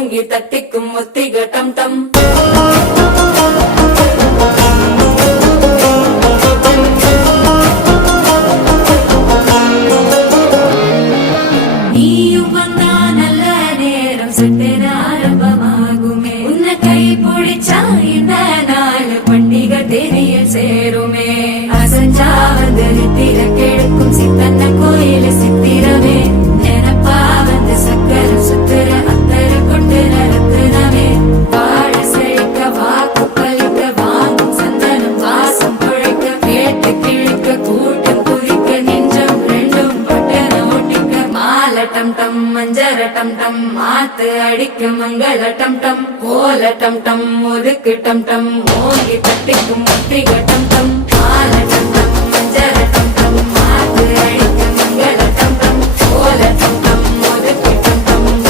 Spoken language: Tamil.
ஓங்கி தட்டிக்கும் ஒத்திக டம் டம். நீயும் வந்தா நல்ல நேரம் சட்டென ஆரம்பமாகுமே. உன்னை கை பிடிச்சா இந்த நாள் பண்டிகை தேனியில் சேருமே. அசஞ்சா வந்து நித்திர கெடுக்கும் சித்தன்ன கோயில சித்திரமே. நினப்பா வந்து சக்கர சுத்துற அத்தர கொண்டு நடத்துனவே. வாழ செழிக்க வாக்கு பலிக்க வாங்கும் சந்தனம் வாசம் குழைக்க. கேட்டு கிழிக்க கூட்டம் குதிக்க நெஞ்சம் ரெண்டும் பட்டன ஓட்டிக்க. மால டம் டம் மஞ்சர டம் டம் மாத்து அடிக்க மங்கள டம் டம். ஓல டம் டம் ஒதுக்கு டம் டம் ஓங்கி தட்டிக்கும் ஒத்திக டம் டம்.